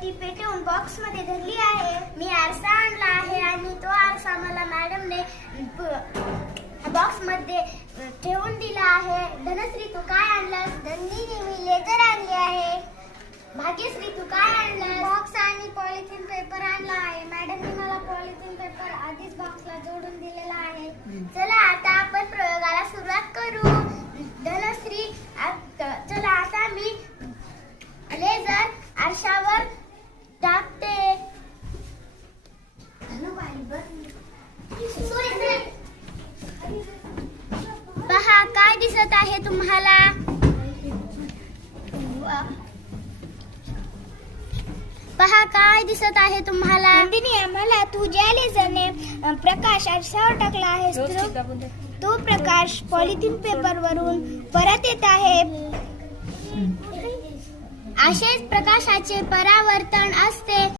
ती पेटवून बॉक्स मध्ये धरली आहे. मी आरसा आणला आहे आणि तो आरसा मला मॅडमने बॉक्स मध्ये ठेवून दिला आहे. धनश्री तू काय आणलास? नंदिनी मी लेझर आणली आहे. भाग्यश्री तू काय आणलास? बॉक्स आणि पॉलिथिन पेपर आणला आहे. मॅडमने मला पॉलिथिन पेपर आधीच बॉक्सला जोडून दिलेला आहे. चला आता आपण प्रयोगाला सुरुवात करू. धनश्री चला आता मी लेझर आरशावर टाकते. पहा काय दिसत आहे तुम्हाला? पहा काय दिसत आहे तुम्हाला? नंदिनी आम्हाला तुझ्या लेझरने प्रकाश आरशावर टाकला आहे. तो प्रकाश पॉलिथिन पेपर वरून परत येत आहे. असेच प्रकाशाचे परावर्तन असते.